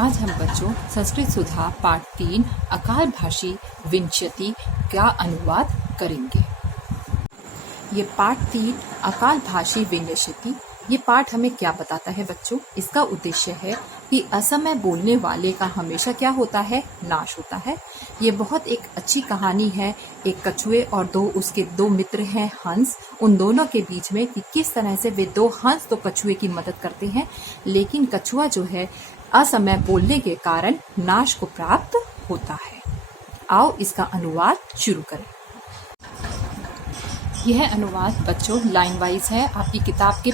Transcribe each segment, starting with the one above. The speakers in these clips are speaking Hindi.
आज हम बच्चों संस्कृत सुधा पाठ 3 अकाल भाषी विंशति का अनुवाद करेंगे। ये पाठ 3 अकाल भाषी विंशति, ये पाठ हमें क्या बताता है बच्चों? इसका उद्देश्य है कि असमय बोलने वाले का हमेशा क्या होता है? नाश होता है। ये बहुत एक अच्छी कहानी है। एक कछुए और उसके दो मित्र हैं हंस, उन दोनों के बीच में कि किस तरह से वे दो हंस तो कछुए की मदद करते हैं, लेकिन कछुआ जो है असमय बोलने के कारण नाश को प्राप्त होता है। आओ इसका अनुवाद शुरू करें। यह अनुवाद बच्चों लाइन वाइज है। आपकी किताब के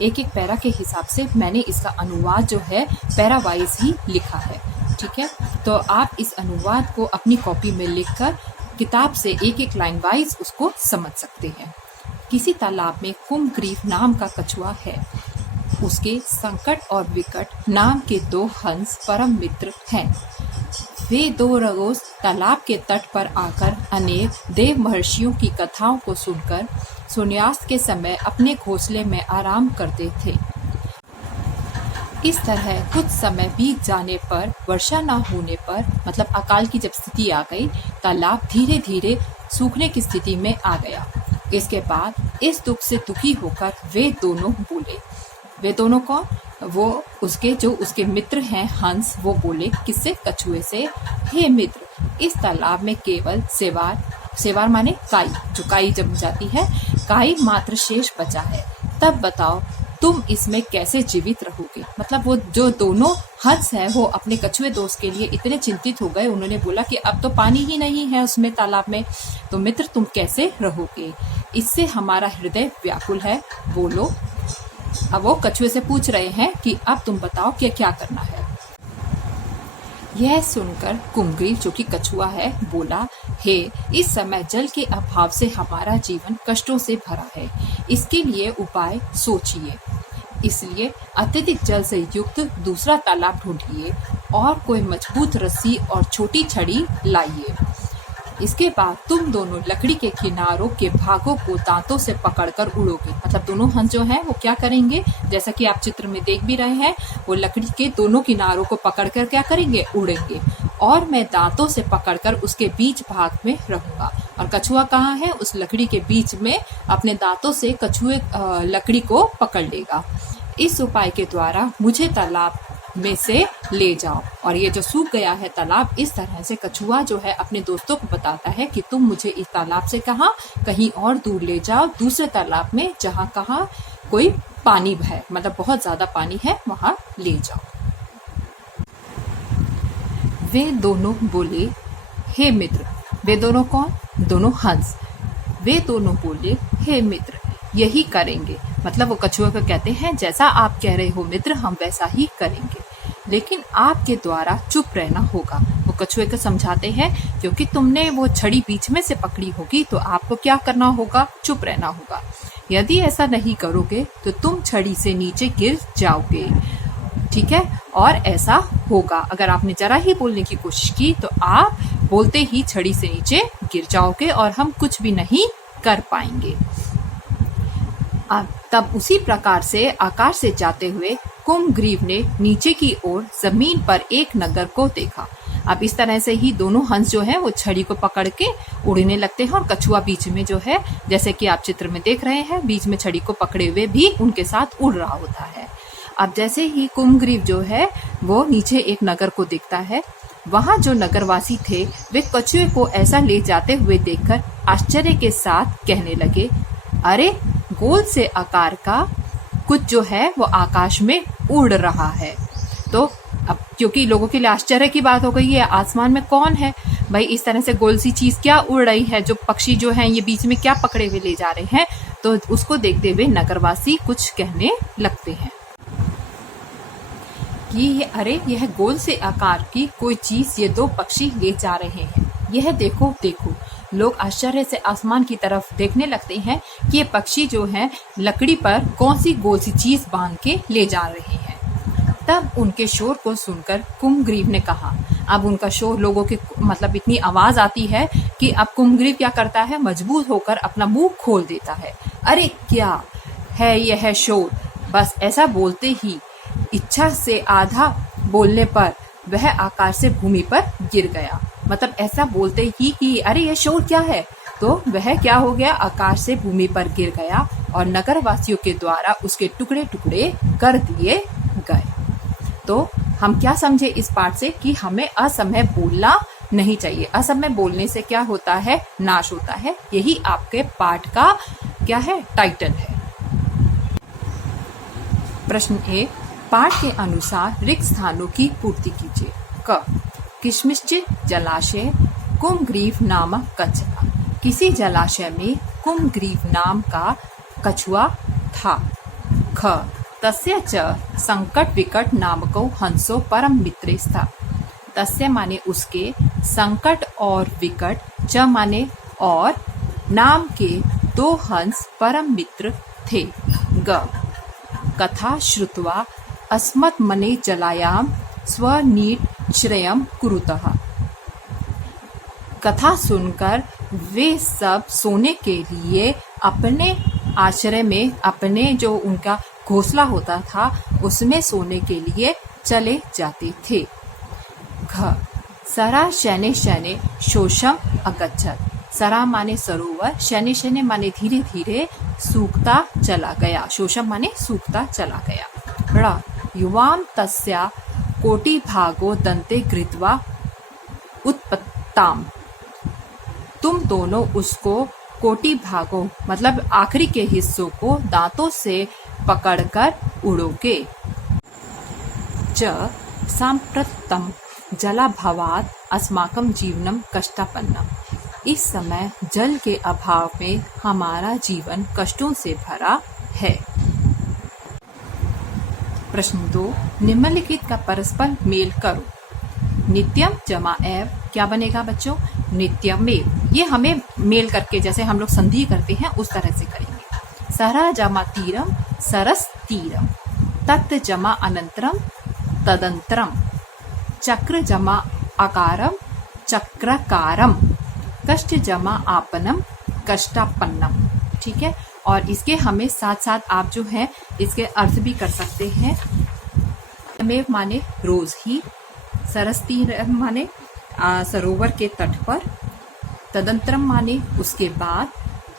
एक पैरा के हिसाब से मैंने इसका अनुवाद जो है पैरा वाइज ही लिखा है। ठीक है, तो आप इस अनुवाद को अपनी कॉपी में लिखकर किताब से एक लाइन वाइज उसको समझ सकते हैं। किसी तालाब में कुमग्रीव नाम का कछुआ है। उसके संकट और विकट नाम के दो हंस परम मित्र हैं। वे दो रोज तालाब के तट पर आकर अनेक देव महर्षियों की कथाओं को सुनकर सूर्यास्त के समय अपने घोंसले में आराम करते थे। इस तरह कुछ समय बीत जाने पर, वर्षा न होने पर, मतलब अकाल की जब स्थिति आ गई, तालाब धीरे धीरे सूखने की स्थिति में आ गया। इसके बाद इस दुख से दुखी होकर वे दोनों बोले। वे दोनों कौन? वो उसके मित्र हैं हंस। वो बोले किससे? कछुए से, हे मित्र, इस तालाब में केवल सेवार माने काई, जो काई जम जाती है, काई मात्र शेष बचा है। तब बताओ तुम इसमें कैसे जीवित रहोगे? मतलब वो जो दोनों हंस हैं वो अपने कछुए दोस्त के लिए इतने चिंतित हो गए। उन्होंने बोला कि अब तो पानी ही नहीं है उसमें तालाब में, तो मित्र तुम कैसे रहोगे? इससे हमारा हृदय व्याकुल है, बोलो। अब वो कछुए से पूछ रहे हैं कि अब तुम बताओ कि क्या करना है। यह सुनकर कुमग्रीव जो कि कछुआ है बोला, हे, इस समय जल के अभाव से हमारा जीवन कष्टों से भरा है। इसके लिए उपाय सोचिए। इसलिए अत्यधिक जल से युक्त दूसरा तालाब ढूंढिए और कोई मजबूत रस्सी और छोटी छड़ी लाइए। इसके बाद तुम दोनों लकड़ी के किनारों के भागों को दांतों से पकड़कर उड़ोगे। मतलब दोनों हंस जो हैं वो क्या करेंगे, जैसा कि आप चित्र में देख भी रहे हैं, वो लकड़ी के दोनों किनारों को पकड़कर क्या करेंगे? उड़ेंगे। और मैं दांतों से पकड़कर उसके बीच भाग में रहूंगा। और कछुआ कहाँ है? उस लकड़ी के बीच में अपने दांतों से कछुए लकड़ी को पकड़ लेगा। इस उपाय के द्वारा मुझे तालाब में से ले जाओ। और ये जो सूख गया है तालाब, इस तरह से कछुआ जो है अपने दोस्तों को बताता है कि तुम मुझे इस तालाब से कहीं और दूर ले जाओ, दूसरे तालाब में जहाँ कोई पानी है, मतलब बहुत ज्यादा पानी है, वहां ले जाओ। वे दोनों बोले, हे मित्र। वे दोनों कौन? दोनों हंस। वे दोनों बोले, हे मित्र, यही करेंगे। मतलब वो कछुए को कहते हैं, जैसा आप कह रहे हो मित्र, हम वैसा ही करेंगे, लेकिन आपके द्वारा चुप रहना होगा। वो कछुए को समझाते हैं, क्योंकि तुमने वो छड़ी बीच में से पकड़ी होगी तो आपको क्या करना होगा? चुप रहना होगा। यदि ऐसा नहीं करोगे तो तुम छड़ी से नीचे गिर जाओगे। ठीक है, और ऐसा होगा, अगर आपने जरा ही बोलने की कोशिश की तो आप बोलते ही छड़ी से नीचे गिर जाओगे और हम कुछ भी नहीं कर पाएंगे। तब उसी प्रकार से आकाश से जाते हुए कुमग्रीव ने नीचे की ओर जमीन पर एक नगर को देखा। अब इस तरह से ही दोनों हंस जो है वो छड़ी को पकड़ के उड़ने लगते हैं और कछुआ बीच में जो है, जैसे कि आप चित्र में देख रहे हैं, बीच में छड़ी को पकड़े हुए भी उनके साथ उड़ रहा होता है। अब जैसे ही कुमग्रीव जो है वो नीचे एक नगर को देखता है, वहां जो नगरवासी थे वे कछुए को ऐसा ले जाते हुए देखकर आश्चर्य के साथ कहने लगे, अरे, गोल से आकार का कुछ जो है वो आकाश में उड़ रहा है। तो अब क्योंकि लोगों के लिए आश्चर्य की बात हो गई है, आसमान में कौन है भाई, इस तरह से गोल सी चीज क्या उड़ रही है, जो पक्षी जो हैं ये बीच में क्या पकड़े हुए ले जा रहे हैं। तो उसको देखते हुए नगरवासी कुछ कहने लगते हैं कि अरे, यह गोल से आकार की कोई चीज ये दो पक्षी ले जा रहे हैं। यह देखो देखो। लोग आश्चर्य से आसमान की तरफ देखने लगते हैं कि ये पक्षी जो हैं लकड़ी पर कौन सी गोल सी चीज बांध के ले जा रहे हैं। तब उनके शोर को सुनकर कुमग्रीव ने कहा, अब उनका शोर, लोगों के मतलब इतनी आवाज आती है कि अब कुमग्रीव क्या करता है? मजबूर होकर अपना मुंह खोल देता है। अरे, क्या है यह शोर? बस ऐसा बोलते ही इच्छा से आधा बोलने पर वह आकाश से भूमि पर गिर गया। मतलब ऐसा बोलते ही कि अरे ये शोर क्या है, तो वह क्या हो गया, आकाश से भूमि पर गिर गया और नगर वासियों के द्वारा उसके टुकड़े टुकड़े कर दिए गए। तो हम क्या समझे इस पाठ से कि हमें असमय बोलना नहीं चाहिए। असमय बोलने से क्या होता है, नाश होता है। यही आपके पाठ का क्या है, टाइटल है। प्रश्न 1, पाठ के अनुसार रिक्त स्थानों की पूर्ति कीजिए। क, किशमिश्चित जलाशय कुमग्रीव नामक कछुआ। किसी जलाशय में कुमग्रीव नाम का कछुआ था। ख, तस्य च संकट विकट नामको हंसो परम मित्रे स्था। तस्य माने उसके, संकट और विकट, च माने और, नाम के 2 हंस परम मित्र थे। ग, कथा श्रुत्वा अस्मत् मने जलायाम स्वनीट श्रेयम कुरुतः। कथा सुनकर वे सब सोने के लिए अपने आश्रय में, अपने जो उनका घोंसला होता था उसमें सोने के लिए चले जाते थे। घ, सरा शैने शैने शोषम अगच्छत्। सरा माने सरोवर, शैने शैने माने धीरे धीरे सूखता चला गया। शोषम माने सूखता चला गया। ड़, युवाम तस्या कोटि भागो दंते कृत्वा उत्पत्ताम। तुम दोनों उसको कोटि भागों मतलब आखिरी के हिस्सों को दांतों से पकड़कर उड़ोगे। च, सांप्रतम जलाभावात् अस्माकं जीवनम कष्टापन्नम। इस समय जल के अभाव में हमारा जीवन कष्टों से भरा है। प्रश्न 2, निम्नलिखित का परस्पर मेल करो। नित्यम जमा एव क्या बनेगा बच्चों, नित्यमेव। ये हमें मेल करके जैसे हम लोग संधि करते हैं उस तरह से करेंगे। सरा जमा तीरम सरस तीरम। तत् जमा अनंतरम तदंतरम। चक्र जमा आकारम चक्रकारम। कष्ट जमा आपनम कष्टापन्नम। ठीक है, और इसके हमें साथ साथ आप जो है इसके अर्थ भी कर सकते हैं। मेव माने रोज ही, सरस्तीरम माने सरोवर के तट पर, तदंतरम माने उसके बाद,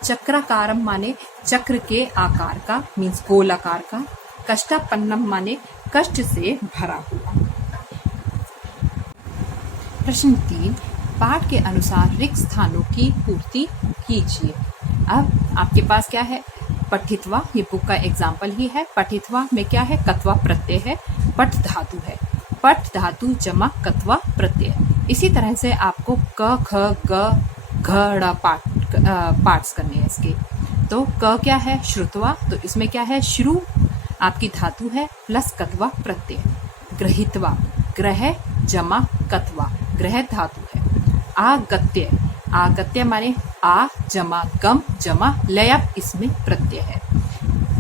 चक्राकारम माने चक्र के आकार का, मीन्स गोल आकार का, कष्टापन्नम माने कष्ट से भरा हुआ। प्रश्न 3, पाठ के अनुसार रिक्त स्थानों की पूर्ति कीजिए। अब आपके पास क्या है, पठित्वा, ये बुक का एग्जाम्पल ही है। पठित्वा में क्या है, कत्वा प्रत्यय है, पठ धातु है। पठ धातु जमा कत्वा प्रत्यय। इसी तरह से आपको क ख ग घ ड़ पार्ट्स करने हैं इसके। तो क क्या है, श्रुत्वा, तो इसमें क्या है, श्रु आपकी धातु है प्लस कत्वा प्रत्यय। ग्रहित्वा, ग्रह जमा कत्वा, ग्रह धातु है। आगत्य, आगत्य माने आ जमा गम जमा लयप, इसमें प्रत्यय है।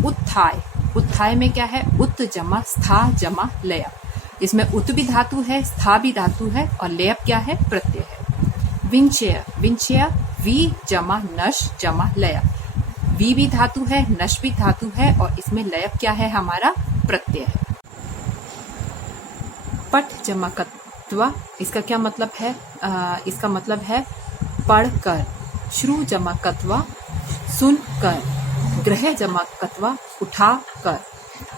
उत्थाय, उत्थाय में क्या है, उत जमा स्था जमा लयप, इसमें उत भी धातु है, स्था भी धातु है और लयप क्या है, प्रत्यय है। विंचय, विंचय वी जमा नश जमा लयप, वी भी धातु है, नश भी धातु है और इसमें लयप क्या है, हमारा प्रत्यय है। पठ जमा कत्वा, इसका क्या मतलब है, इसका मतलब है पढ़कर। श्रु जमा कत्वा सुन कर। ग्रह जमा कत्वा उठा कर।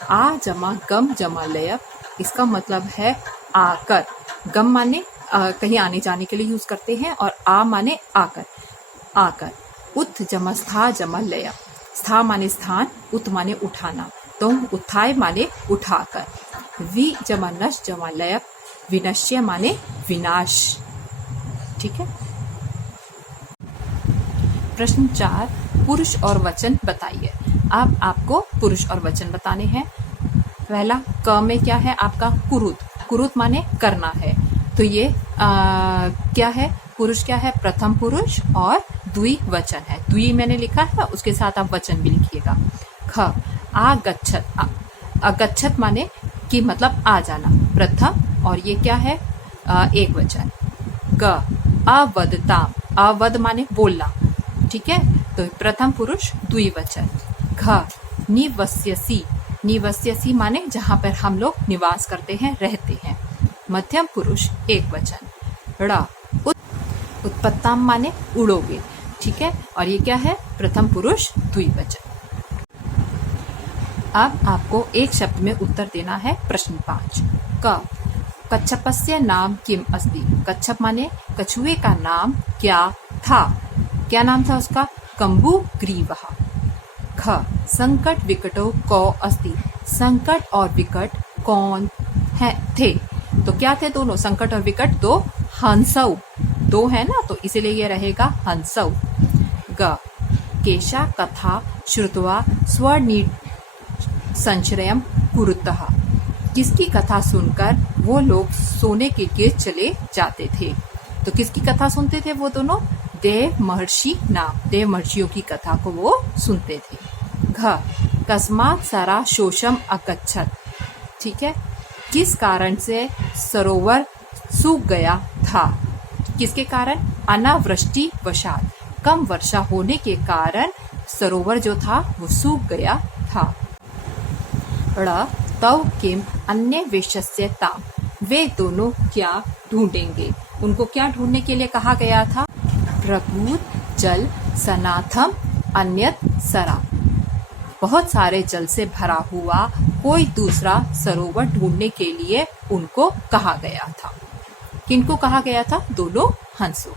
आ जमा गम जमा लयप, इसका मतलब है आकर। गम माने कहीं आने जाने के लिए यूज करते हैं और आ माने आकर, आकर। उत जमा स्था जमा लयप, स्था माने स्थान, उत माने उठाना, तो उत्थाय माने उठाकर। वि जमा नश जमा लयप, विनश्य माने विनाश। ठीक है। प्रश्न 4, पुरुष और वचन बताइए। अब आपको पुरुष और वचन बताने हैं। पहला क में क्या है आपका, कुरुत। कुरुत माने करना है, तो ये क्या है, पुरुष क्या है, प्रथम पुरुष और द्विवचन है। द्वि मैंने लिखा है, उसके साथ आप वचन भी लिखिएगा। ख, आगच्छत, अगच्छत माने कि मतलब आ जाना, प्रथम, और ये क्या है, एक वचन। ग, अवदताम, अवद माने बोलना, ठीक है, तो प्रथम पुरुष द्विवचन। घ, निवस्यसि, निवस्यसि माने जहाँ पर हम लोग निवास करते हैं, रहते हैं। मध्यम पुरुष एक वचन। ड़ उत्पत्ताम माने उड़ोगे, ठीक है, और ये क्या है, प्रथम पुरुष द्विवचन। अब आपको एक शब्द में उत्तर देना है। प्रश्न 5 क कच्छपस्य नाम किम अस्ति। कच्छप माने कछुए का नाम क्या था, क्या नाम था उसका, कम्बुग्रीवः। ख संकट विकटो कौ अस्ति। संकट और विकट कौन है थे, तो क्या थे दोनों, संकट और विकट दो हंसौ, दो है ना, तो इसीलिए ये रहेगा हंसौ। ग केशा कथा श्रुत्वा स्वनि संश्रयम कुरुतः। किसकी कथा सुनकर वो लोग सोने के गिर चले जाते थे, तो किसकी कथा सुनते थे वो दोनों, देव महर्षि नाम, देव महर्षियों की कथा को वो सुनते थे। घ कस्मात् सरा शोषम अगच्छत। ठीक है, किस कारण से सरोवर सूख गया था, किसके कारण, अनावृष्टि वशात, कम वर्षा होने के कारण सरोवर जो था वो सूख गया था। ड़ तव किम अन्य वेश्यस्य ताम। वे दोनों क्या ढूंढेंगे, उनको क्या ढूंढने के लिए कहा गया था, प्रभुत जल सनाथम अन्यत सरा। बहुत सारे जल से भरा हुआ कोई दूसरा सरोवर ढूंढने के लिए उनको कहा गया था। किनको कहा गया था, दोनों हंसों।